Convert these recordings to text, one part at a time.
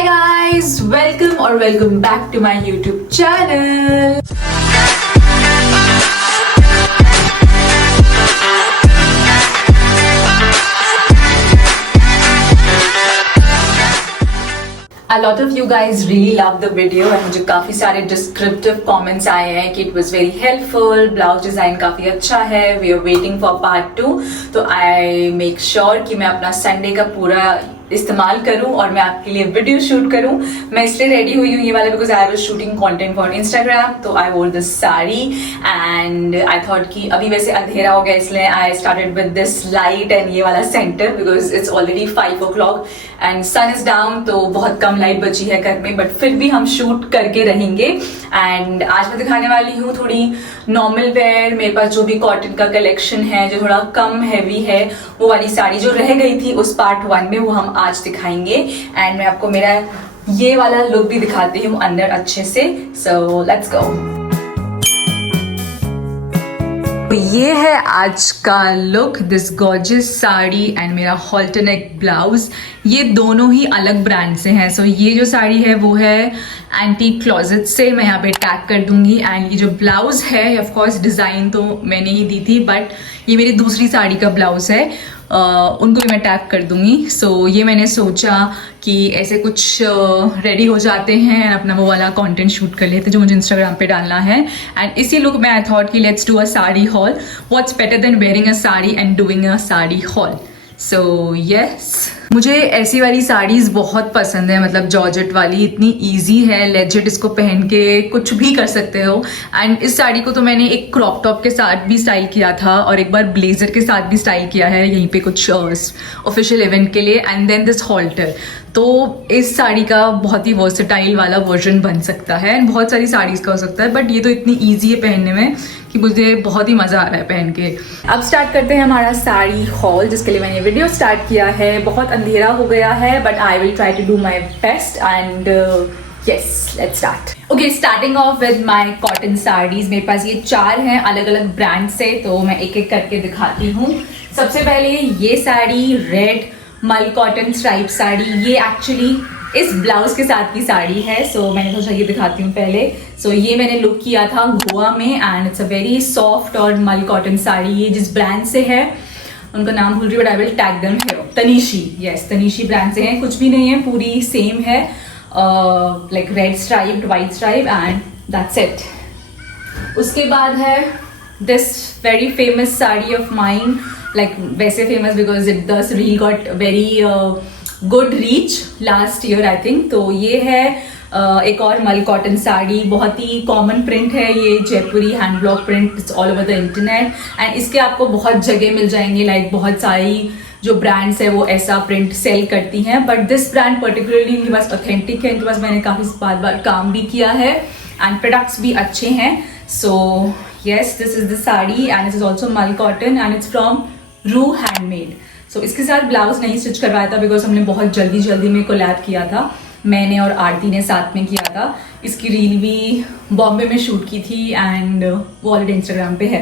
Hi guys, welcome back to my YouTube channel. A lot of you guys really love the video and मुझे काफ़ी सारे descriptive comments आए हैं कि it was very helpful, blouse design काफ़ी अच्छा है, we are waiting for part 2. तो I make sure कि मैं अपना Sunday का पूरा इस्तेमाल करूं और मैं आपके लिए वीडियो शूट करूं. मैं इसलिए रेडी हुई हूँ ये वाला because I was shooting content for Instagram. तो I wore this sari and I thought कि अभी वैसे अंधेरा हो गया इसलिए I started with this light and ये वाला centre because it's already 5 o'clock and sun is down. तो बहुत कम लाइट बची है घर में बट फिर भी हम शूट करके रहेंगे. एंड आज मैं दिखाने वाली हूँ थोड़ी नॉर्मल वेयर. मेरे पास जो भी कॉटन का कलेक्शन है जो थोड़ा कम हैवी है वो वाली साड़ी जो रह गई थी उस पार्ट 1 में वो हम आज दिखाएंगे. एंड मैं आपको मेरा ये वाला लुक भी दिखाती हूँ अंदर अच्छे से. So let's go. ये है आज का look, this gorgeous sari and मेरा हॉल्टर नेक ब्लाउज. ये दोनों ही अलग ब्रांड से हैं. सो ये जो साड़ी है वो है एंटी क्लोजेट से, मैं यहाँ पे टैग कर दूंगी. एंड ये जो ब्लाउज है ऑफ कोर्स डिजाइन तो मैंने ही दी थी बट ये मेरी दूसरी साड़ी का ब्लाउज है. उनको भी मैं टैग कर दूंगी. सो ये मैंने सोचा कि ऐसे कुछ रेडी हो जाते हैं अपना वो वाला कंटेंट शूट कर लेते जो मुझे इंस्टाग्राम पे डालना है. एंड इसी लुक में आई थॉट कि let's do a sari hall. What's better than wearing a sari and doing a sari hall. So yes, मुझे ऐसी वाली साड़ीज बहुत पसंद है. मतलब जॉर्जेट वाली इतनी इजी है, लेजिट इसको पहन के कुछ भी कर सकते हो. एंड इस साड़ी को तो मैंने एक क्रॉप टॉप के साथ भी स्टाइल किया था और एक बार ब्लेजर के साथ भी स्टाइल किया है यहीं पे कुछ ऑफिशियल इवेंट के लिए. And then this halter. तो इस साड़ी का बहुत ही वर्सेटाइल वाला वर्जन बन सकता है एंड बहुत सारी साड़ीज का हो सकता है बट ये तो इतनी ईजी है पहनने में कि मुझे बहुत ही मज़ा आ रहा है पहन के. अब स्टार्ट करते हैं हमारा साड़ी हॉल जिसके लिए मैंने वीडियो स्टार्ट किया है. बहुत अंधेरा हो गया है but I will try to do my best and yes let's start. Okay, starting off with my cotton saris. मेरे पास ये 4 हैं अलग अलग ब्रांड से तो मैं एक एक करके दिखाती हूँ. सबसे पहले ये साड़ी रेड मल कॉटन स्ट्राइप साड़ी. ये एक्चुअली इस ब्लाउज के साथ की साड़ी है. सो मैंने सोचा ये दिखाती हूँ पहले. सो ये मैंने लुक किया था गोवा में and it's a very soft और मल कॉटन साड़ी. ये जिस ब्रांड से है उनका नाम भूल रही but I will tag them here. Tanishi, yes Tanishi brand से है. कुछ भी नहीं है, पूरी सेम है. Like red striped white stripe and that's it. उसके बाद है this very famous sari of mine. Like वैसे फेमस because it does reel got very good reach last year I think. तो ये है एक और मल कॉटन साड़ी. बहुत ही कॉमन प्रिंट है ये, Jaipuri hand block print. It's all over the internet and इसके आपको बहुत जगह मिल जाएंगे. लाइक बहुत सारी जो ब्रांड्स है वो ऐसा प्रिंट सेल करती हैं बट दिस ब्रांड पर्टिकुलरली इनके पास ऑथेंटिक है. इनके पास मैंने काफ़ी बार काम भी किया है एंड प्रोडक्ट्स भी अच्छे हैं. So yes, this is the sari and it is also मल कॉटन एंड इट्स फ्रॉम रू हैंडमेड. सो इसके साथ ब्लाउज नहीं स्टिच करवाया था बिकॉज हमने बहुत जल्दी में कोलैब किया था. मैंने और आरती ने साथ में किया था. इसकी रील भी बॉम्बे में शूट की थी एंड वो ऑलरेडी इंस्टाग्राम पे है.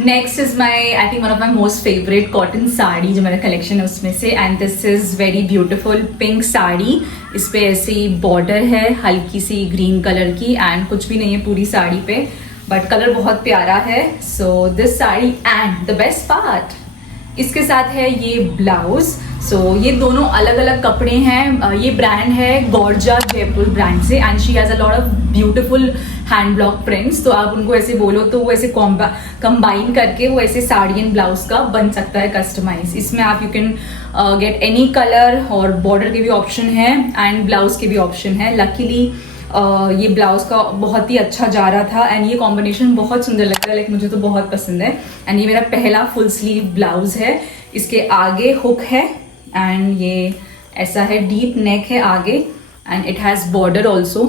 Next is my I think one of my most favourite cotton sari जो मेरा कलेक्शन है उसमें से. And this is very beautiful pink sari. इस पे ऐसी बॉर्डर है हल्की सी ग्रीन कलर की एंड कुछ भी नहीं है पूरी साड़ी पे बट कलर बहुत प्यारा है. So this sari and the best part इसके साथ है ये ब्लाउज. सो ये दोनों अलग अलग कपड़े हैं. ये ब्रांड है गॉर्जा जयपुर ब्रांड से and she has a lot of beautiful hand block prints. तो आप उनको ऐसे बोलो तो वो ऐसे कंबाइन करके वो ऐसे साड़ी एंड ब्लाउज का बन सकता है कस्टमाइज. इसमें आप you can get any colour और बॉर्डर के भी ऑप्शन है एंड ब्लाउज के भी ऑप्शन है. लकीली ये ब्लाउज का बहुत ही अच्छा जा रहा था एंड ये कॉम्बिनेशन बहुत सुंदर लगता है. लाइक मुझे तो बहुत पसंद है. एंड ये मेरा पहला फुल स्लीव ब्लाउज है. इसके आगे हुक है एंड ये ऐसा है, डीप नेक है आगे and it has border also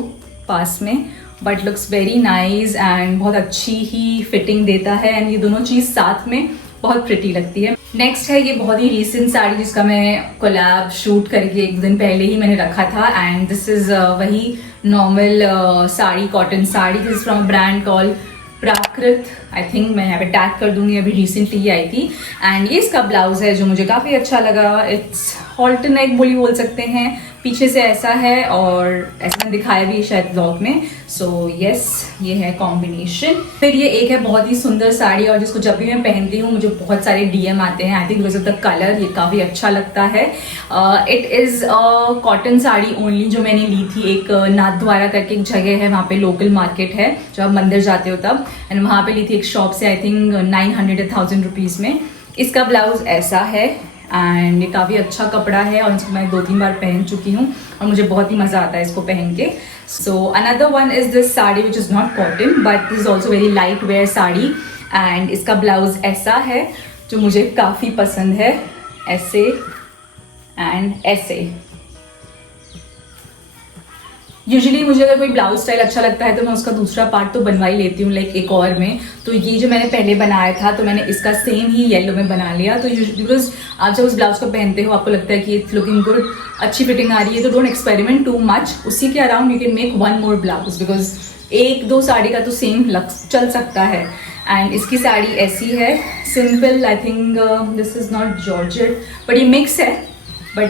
पास में but looks very nice and बहुत अच्छी ही फिटिंग देता है. एंड ये दोनों चीज़ साथ में बहुत प्रिटी लगती है. नेक्स्ट है ये बहुत ही रिसेंट साड़ी जिसका मैं कोलैब शूट करके एक दिन पहले ही मैंने रखा था एंड दिस इज वही normal sari cotton sari. This is from brand call Prakrit. I think मैं यहाँ पे टैग कर दूंगी, अभी रिसेंटली ही आई थी. एंड ये इसका ब्लाउज है जो मुझे काफ़ी अच्छा लगा. इट्स हॉल्टर नेक बोल सकते हैं, पीछे से ऐसा है और ऐसा मैंने दिखाया भी शायद ब्लॉग में। सो यस, ये है कॉम्बिनेशन। फिर ये एक है बहुत ही सुंदर साड़ी और जिसको जब भी मैं पहनती हूँ मुझे बहुत सारे DM आते हैं। I think because of the colour ये काफ़ी अच्छा लगता है। It is cotton sari only, जो मैंने ली थी एक नाथद्वारा करके एक जगह है, वहाँ पे लोकल मार्केट है जब आप मंदिर जाते हो तब, एंड वहाँ पे ली थी एक शॉप से, आई थिंक 900-1000 रुपीज़ में। इसका ब्लाउज ऐसा है एंड ये काफ़ी अच्छा कपड़ा है और इसको मैं 2-3 बार पहन चुकी हूँ और मुझे बहुत ही मज़ा आता है इसको पहन के। So another one is this sari which is not cotton but this is also very light wear sari and इसका ब्लाउज ऐसा है जो मुझे काफ़ी पसंद है, ऐसे एंड ऐसे। यूजुअली मुझे अगर कोई ब्लाउज स्टाइल अच्छा लगता है तो मैं उसका दूसरा पार्ट तो बनवा ही लेती हूँ, लाइक एक और में। तो ये जो मैंने पहले बनाया था तो मैंने इसका सेम ही येलो में बना लिया। तो बिकॉज आप जब उस ब्लाउज को पहनते हो आपको लगता है कि इट्स लुकिंग गुड, अच्छी फिटिंग आ रही है, तो डोंट एक्सपेरिमेंट टू मच। उसी के around you can make one more blouse because 1-2 sari का तो सेम चल सकता है। एंड इसकी साड़ी ऐसी है, simple. I think this is not georgette but ये मिक्स है, बट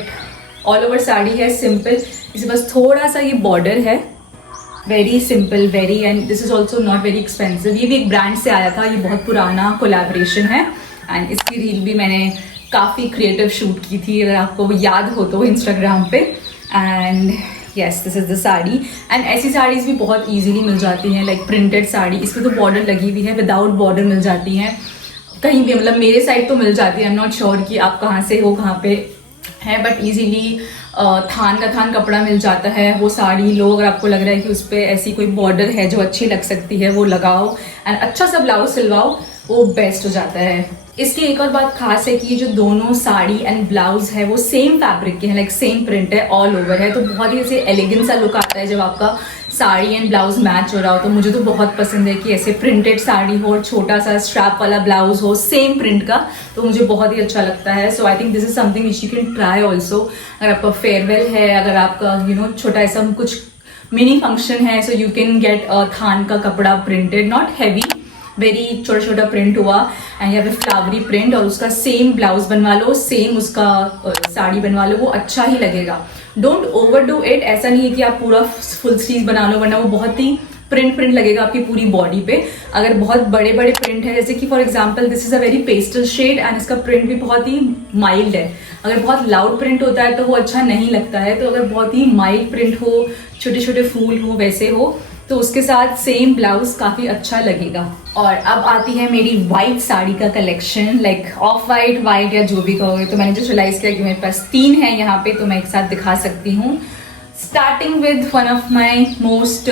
ऑल ओवर साड़ी है सिंपल। इसके पास थोड़ा सा ये बॉर्डर है, very simple very, and this is also not very expensive. ये भी एक ब्रांड से आया था, ये बहुत पुराना कोलैबोरेशन है एंड इसकी रील भी मैंने काफ़ी क्रिएटिव शूट की थी, अगर आपको याद हो तो इंस्टाग्राम पे। And yes, this is the sari. And ऐसी साड़ीज़ भी बहुत ईजिली मिल जाती हैं, लाइक प्रिंटेड साड़ी, इसमें तो बॉर्डर लगी हुई है, विदाउट बॉर्डर मिल जाती हैं कहीं भी, मतलब मेरे साइड तो मिल जाती है। आई एम नॉट श्योर कि आप कहाँ से हो, कहाँ पे है, बट ईजिली थान का थान कपड़ा मिल जाता है। वो साड़ी लो, अगर आपको लग रहा है कि उस पर ऐसी कोई बॉर्डर है जो अच्छी लग सकती है वो लगाओ एंड अच्छा सा ब्लाउज सिलवाओ, वो बेस्ट हो जाता है। इसकी एक और बात खास है कि ये जो दोनों साड़ी एंड ब्लाउज है वो सेम फैब्रिक के हैं, लाइक सेम प्रिंट है, ऑल ओवर है, तो बहुत ही ऐसे एलिगेंट सा लुक आता है जब आपका साड़ी एंड ब्लाउज मैच हो रहा हो। तो मुझे तो बहुत पसंद है कि ऐसे प्रिंटेड साड़ी हो और छोटा सा स्ट्रैप वाला ब्लाउज हो सेम प्रिंट का, तो मुझे बहुत ही अच्छा लगता है। So I think this is something which you can try also. अगर आपका फेयरवेल है, अगर आपका छोटा ऐसा कुछ मिनी फंक्शन है, सो यू कैन गेट थान का कपड़ा प्रिंटेड, नॉट हैवी, वेरी छोटा छोटा प्रिंट हुआ एंड या फिर फ्लावरी प्रिंट, और उसका सेम ब्लाउज बनवा लो, सेम उसका साड़ी बनवा लो, वो अच्छा ही लगेगा। Don't over do it. ऐसा नहीं है कि आप पूरा फुल स्लीव बना लो, वरना वो बहुत ही प्रिंट लगेगा आपकी पूरी बॉडी पे। अगर बहुत बड़े बड़े प्रिंट है, जैसे कि for example this is a very pastel shade and इसका प्रिंट भी बहुत ही माइल्ड है। अगर बहुत लाउड प्रिंट होता है तो वो अच्छा नहीं लगता है, तो अगर बहुत ही माइल्ड प्रिंट हो, छोटे छोटे फूल हो, वैसे हो, तो उसके साथ सेम ब्लाउज काफी अच्छा लगेगा। और अब आती है मेरी वाइट साड़ी का कलेक्शन, लाइक ऑफ वाइट या जो भी कहोगे। तो मैंने जो रियलाइज किया कि मेरे पास 3 है यहाँ पे, तो मैं एक साथ दिखा सकती हूँ। Starting with one of my most,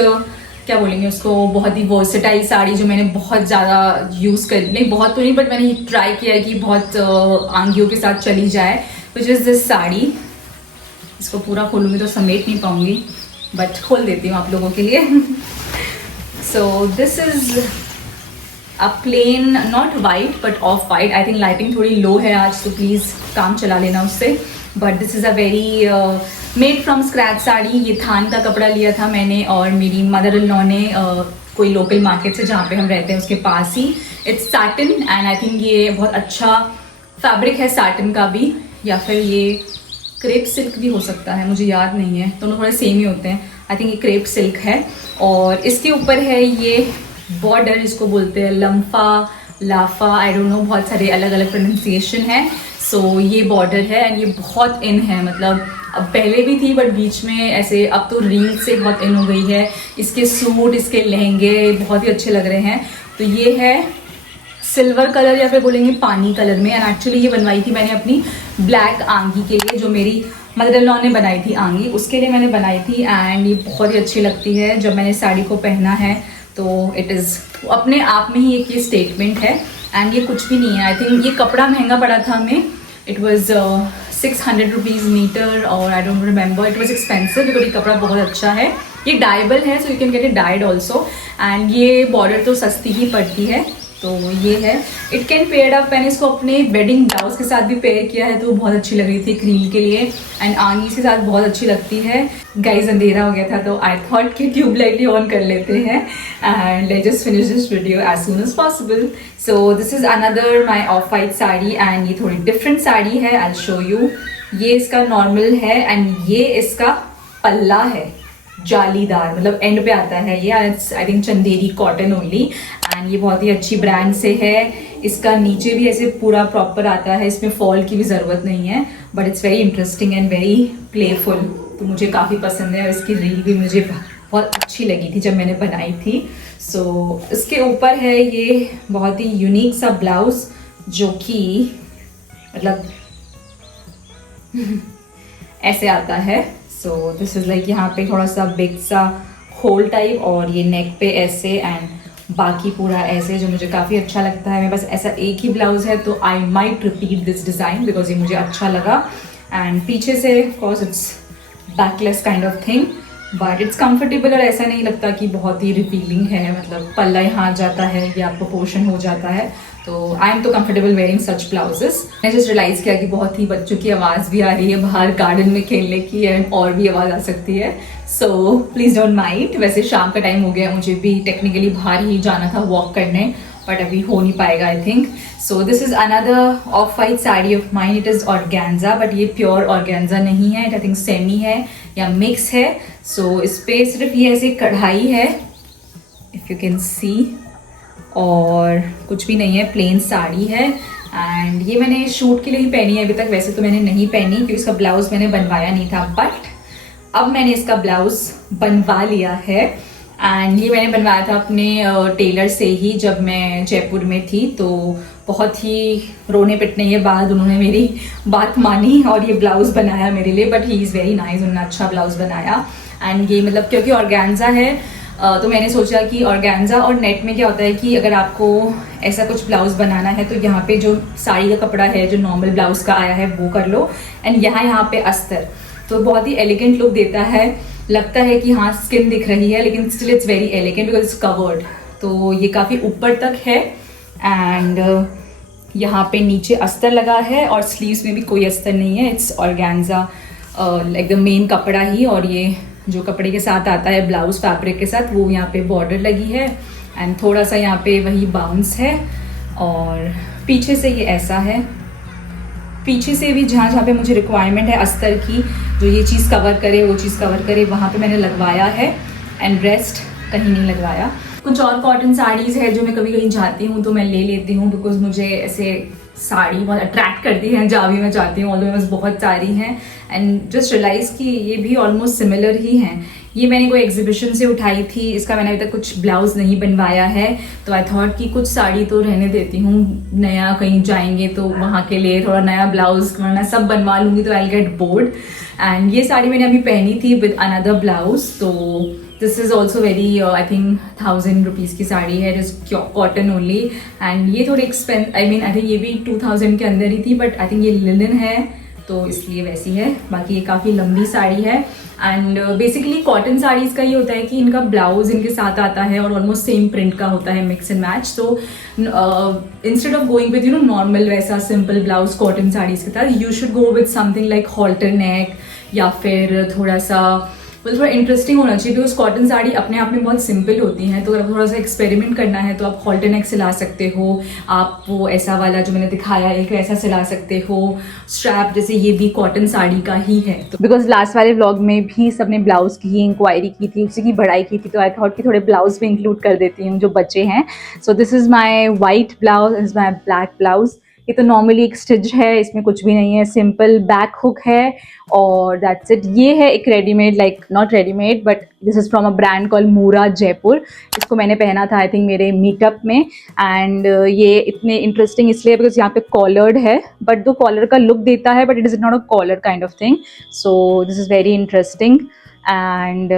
क्या बोलेंगे उसको, बहुत ही वर्सेटाइल साड़ी जो मैंने बहुत ज़्यादा यूज़ कर, नहीं बहुत तो नहीं, बट मैंने ट्राई किया है कि बहुत आंगियों के साथ चली जाए, विच इज़ दिस साड़ी। इसको पूरा खोलूँगी तो समेट नहीं पाऊँगी, बट खोल देती हूँ आप लोगों के लिए। So this is a plain, not white but off white. I think lighting थोड़ी लो है आज, तो प्लीज़ काम चला लेना उससे। But this is a very made from scratch sari. ये थान का कपड़ा लिया था मैंने और मेरी मदर इन लॉ ने कोई लोकल मार्केट से जहाँ पे हम रहते हैं उसके पास ही। It's satin and I think ये बहुत अच्छा फैब्रिक है सैटिन का भी, या फिर ये क्रेप सिल्क भी हो सकता है, मुझे याद नहीं है, दोनों थोड़े सेम ही होते हैं। आई थिंक ये क्रेप सिल्क है और इसके ऊपर है ये बॉर्डर, इसको बोलते हैं लम्फा, लाफा, आई डोंट नो, बहुत सारे अलग अलग प्रोनाउंसिएशन है। सो ये बॉर्डर है एंड ये बहुत इन है, मतलब अब पहले भी थी बट बीच में ऐसे, अब तो रील से बहुत इन हो गई है। इसके सूट, इसके लहंगे बहुत ही अच्छे लग रहे हैं। तो ये है सिल्वर कलर या फिर बोलेंगे पानी कलर में, एंड एक्चुअली ये बनवाई थी मैंने अपनी ब्लैक आंगी के लिए, जो मेरी मदर इन लॉ ने बनाई थी आंगी, उसके लिए मैंने बनाई थी। एंड ये बहुत ही अच्छी लगती है जब मैंने साड़ी को पहना है, तो इट इज़ अपने आप में ही एक ये स्टेटमेंट है। एंड ये कुछ भी नहीं है, आई थिंक ये कपड़ा महंगा पड़ा था हमें, इट वॉज 600 रुपीज़ मीटर, और I don't remember, it was expensive because ये कपड़ा बहुत अच्छा है। ये डाइबल है, so you can get it died also. And ये बॉर्डर तो सस्ती ही पड़ती है, तो ये है। इट कैन पेयर अप, मैंने इसको अपने वेडिंग ब्लाउज के साथ भी पेयर किया है, तो बहुत अच्छी लग रही थी क्रील के लिए, एंड आंगी के साथ बहुत अच्छी लगती है। गाइस अंधेरा हो गया था तो आई थॉट कि ट्यूबलाइट ही ऑन कर लेते हैं and let's just finish this video as soon as possible. So this is another my off white sari and ये थोड़ी डिफरेंट साड़ी है, आई शो यू। ये इसका नॉर्मल है एंड ये इसका पल्ला है जालीदार, मतलब एंड पे आता है ये। I think Chanderi cotton only, and ये बहुत ही अच्छी ब्रांड से है। इसका नीचे भी ऐसे पूरा प्रॉपर आता है, इसमें फॉल की भी ज़रूरत नहीं है, but it's very interesting and very playful, तो मुझे काफ़ी पसंद है। और इसकी रील भी मुझे बहुत अच्छी लगी थी जब मैंने बनाई थी। सो इसके ऊपर है ये बहुत ही यूनिक सा ब्लाउज, जो कि मतलब ऐसे आता है। सो दिस इज़ लाइक यहाँ पे थोड़ा सा बिग सा होल टाइप, और ये नेक पे ऐसे, एंड बाकी पूरा ऐसे, जो मुझे काफ़ी अच्छा लगता है। मेरे पास ऐसा एक ही ब्लाउज है, तो I might repeat this design because ये मुझे अच्छा लगा। एंड पीछे से of course it's backless kind of thing, but it's comfortable, और ऐसा नहीं लगता कि बहुत ही रिवीलिंग है, मतलब पल्ला यहाँ आ जाता है या प्रोपोर्शन हो जाता है। तो आई एम तो कंफर्टेबल वेयरिंग सच ब्लाउजेस। मैंने जस्ट रियलाइज़ किया कि बहुत ही बच्चों की आवाज़ भी आ रही है बाहर गार्डन में खेलने की, एंड और भी आवाज़ आ सकती है, सो प्लीज़ डोंट माइंड। वैसे शाम का टाइम हो गया, मुझे भी टेक्निकली बाहर ही जाना था वॉक करने, बट अभी हो नहीं पाएगा I think. So this is another of white sari of mine. It is organza, but ये प्योर ऑर्गेन्जा नहीं है, इट आई थिंक सेमी है या मिक्स है। सो इस पर सिर्फ ये ऐसे कढ़ाई है, इफ़ यू कैन सी, और कुछ भी नहीं है, प्लेन साड़ी है। एंड ये मैंने शूट के लिए ही पहनी है अभी तक, वैसे तो मैंने नहीं पहनी क्योंकि इसका ब्लाउज मैंने बनवाया नहीं था, बट अब मैंने इसका ब्लाउज बनवा लिया है। एंड ये मैंने बनवाया था अपने टेलर से ही जब मैं जयपुर में थी, तो बहुत ही रोने पिटने के बाद उन्होंने मेरी बात मानी और ये ब्लाउज बनाया मेरे लिए। But he is very nice, उन्होंने अच्छा ब्लाउज बनाया। एंड ये मतलब क्योंकि ऑर्गेन्जा है, तो मैंने सोचा कि ऑर्गेन्जा और नेट में क्या होता है कि अगर आपको ऐसा कुछ ब्लाउज बनाना है तो यहाँ पे जो साड़ी का कपड़ा है जो नॉर्मल ब्लाउज का आया है वो कर लो, एंड यहाँ पे अस्तर, तो बहुत ही एलिगेंट लुक देता है। लगता है कि हाँ स्किन दिख रही है, लेकिन still it's very elegant because it's covered. तो ये काफ़ी ऊपर तक है, एंड यहाँ पे नीचे अस्तर लगा है, और स्लीव्स में भी कोई अस्तर नहीं है। It's organza like the main कपड़ा ही, और ये जो कपड़े के साथ आता है ब्लाउज फैब्रिक के साथ, वो यहाँ पे बॉर्डर लगी है, एंड थोड़ा सा यहाँ पे वही बाउंस है। और पीछे से ये ऐसा है, पीछे से भी जहाँ जहाँ पे मुझे रिक्वायरमेंट है अस्तर की, जो ये चीज़ कवर करे वो चीज़ कवर करे, वहाँ पे मैंने लगवाया है, एंड रेस्ट कहीं नहीं लगवाया। कुछ और कॉटन साड़ीज़ है जो मैं कभी कहीं जाती हूँ तो मैं ले लेती हूँ, बिकॉज मुझे ऐसे साड़ी बहुत अट्रैक्ट करती है जहाँ भी मैं जाती हूँ, ऑल्दो मेरे पास बहुत सारी हैं। एंड जस्ट रियलाइज़ कि ये भी ऑलमोस्ट सिमिलर ही हैं। ये मैंने कोई एग्जीबिशन से उठाई थी, इसका मैंने अभी तक कुछ ब्लाउज नहीं बनवाया है, तो आई थॉट कि कुछ साड़ी तो रहने देती हूँ, नया कहीं जाएंगे तो वहाँ के लिए थोड़ा नया ब्लाउज, वरना सब बनवा लूँगी तो आई गेट बोर्ड। एंड ये साड़ी मैंने अभी पहनी थी विद अनदर ब्लाउज, तो this is also very I think 1000 rupees की साड़ी है, जस्ट कॉटन ओनली। एंड ये थोड़ी आई थिंक ये भी 2000 के अंदर ही थी, बट आई थिंक ये लिनन है तो इसलिए वैसी है। बाकी ये काफ़ी लंबी साड़ी है, एंड बेसिकली कॉटन साड़ीज़ का ये होता है कि इनका ब्लाउज इनके साथ आता है और ऑलमोस्ट सेम प्रिंट का होता है, मिक्स एंड मैच। तो instead of going with normal वैसा सिंपल ब्लाउज कॉटन साड़ीज़ के साथ, you should go with something like halter neck, या फिर थोड़ा इंटरेस्टिंग होना चाहिए, बिकॉज कॉटन साड़ी अपने आप में बहुत सिंपल होती हैं। तो अगर थोड़ा सा एक्सपेरिमेंट करना है तो आप हॉल्टर नेक सिला सकते हो, आप वो ऐसा वाला जो मैंने दिखाया एक वैसा सिला सकते हो, स्ट्रैप जैसे ये भी कॉटन साड़ी का ही है। तो बिकॉज लास्ट वाले व्लॉग में भी सबने ब्लाउज की ही इंक्वायरी की थी, उसी की बढ़ाई की थी, तो आई थॉट कि थोड़े ब्लाउज भी इंक्लूड कर देती हूँ जो बचे हैं। सो this is my white blouse, is my black blouse. ये तो नॉर्मली एक स्टिच है, इसमें कुछ भी नहीं है, सिंपल बैक हुक है और दैट्स इट। ये है एक readymade, like not readymade but this is from a brand call Moora Jaipur. इसको मैंने पहना था आई थिंक मेरे मीटअप में, एंड ये इतने इंटरेस्टिंग इसलिए बिकॉज यहाँ पे कॉलर्ड है, बट दो कॉलर का लुक देता है, but it is not a collar kind of thing. So this is very interesting. And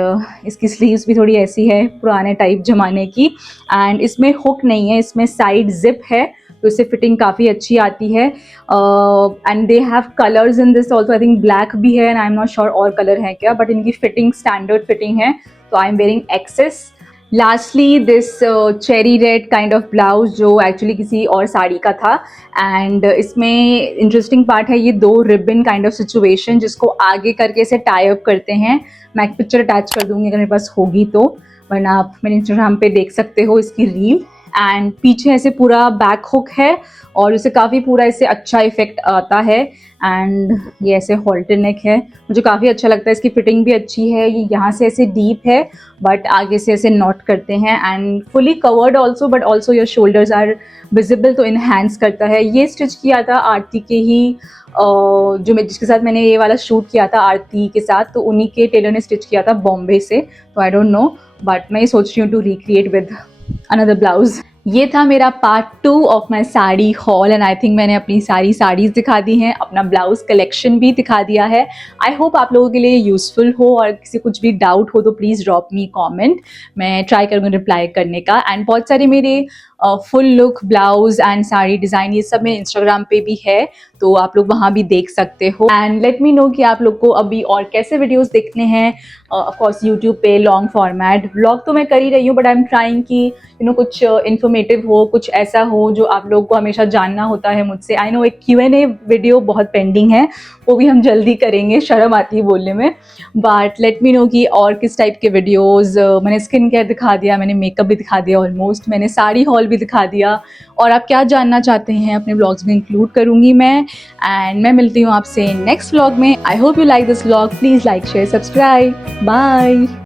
इसकी स्लीव्स भी थोड़ी ऐसी है पुराने टाइप जमाने की, एंड इसमें हुक नहीं है, इसमें साइड जिप है, तो इससे फिटिंग काफ़ी अच्छी आती है। And they have colours in this also, I think black भी है, and I am not sure और कलर है क्या, बट इनकी फिटिंग स्टैंडर्ड फिटिंग है, तो I am wearing XS. Lastly this cherry red kind of blouse जो actually किसी और साड़ी का था, एंड इसमें इंटरेस्टिंग पार्ट है ये दो रिबन काइंड ऑफ सिचुएशन जिसको आगे करके इसे टाई अप करते हैं। मैं एक पिक्चर अटैच कर दूंगी अगर मेरे पास होगी तो, वरना आप मेरे इंस्टाग्राम पे देख सकते हो इसकी रील। एंड पीछे ऐसे पूरा बैक हुक है और उसे काफ़ी पूरा इससे अच्छा इफेक्ट आता है। एंड ये ऐसे हॉल्टर नेक है, मुझे काफ़ी अच्छा लगता है, इसकी फिटिंग भी अच्छी है। ये यहाँ से ऐसे डीप है बट आगे से ऐसे नॉट करते हैं and fully covered also, but also your shoulders are visible, तो इन्हेंस करता है। ये स्टिच किया था आरती के ही जो मैं जिसके साथ मैंने ये वाला शूट किया था आरती के साथ, तो उन्हीं के टेलर ने स्टिच किया था बॉम्बे से, तो आई डोंट नो, बट मैं ये सोच रही हूँ to recreate with another blouse. ये था मेरा part 2 of my sari haul and I think मैंने अपनी सारी साड़ीज़ दिखा दी हैं, अपना ब्लाउज कलेक्शन भी दिखा दिया है। आई होप आप लोगों के लिए यूज़फुल हो, और किसी कुछ भी डाउट हो तो प्लीज़ ड्रॉप मी कमेंट, मैं ट्राई करूँगी रिप्लाई करने का। एंड बहुत सारे मेरे full look blouse and sari design ये सब मेरे इंस्टाग्राम पे भी है, तो आप लोग वहाँ भी देख सकते हो। एंड लेट मी नो कि आप लोग को अभी और कैसे वीडियोस देखने हैं। ऑफ कोर्स यूट्यूब पे लॉन्ग फॉर्मेट व्लॉग तो मैं कर ही रही हूँ, बट आई एम ट्राइंग कि यू नो कुछ इन्फॉर्मेटिव हो, कुछ ऐसा हो जो आप लोगों को हमेशा जानना होता है मुझसे। आई नो एक Q&A वीडियो बहुत पेंडिंग है, वो भी हम जल्दी करेंगे, शर्म आती है बोलने में, बट लेट मी नो कि और किस टाइप के वीडियोस। मैंने स्किन केयर दिखा दिया, मैंने मेकअप भी दिखा दिया ऑलमोस्ट, मैंने साड़ी हॉल भी दिखा दिया, और आप क्या जानना चाहते हैं अपने व्लॉग्स में इंक्लूड करूँगी मैं। एंड मैं मिलती हूँ आपसे नेक्स्ट व्लॉग में। I hope you like this vlog, please like share subscribe, bye.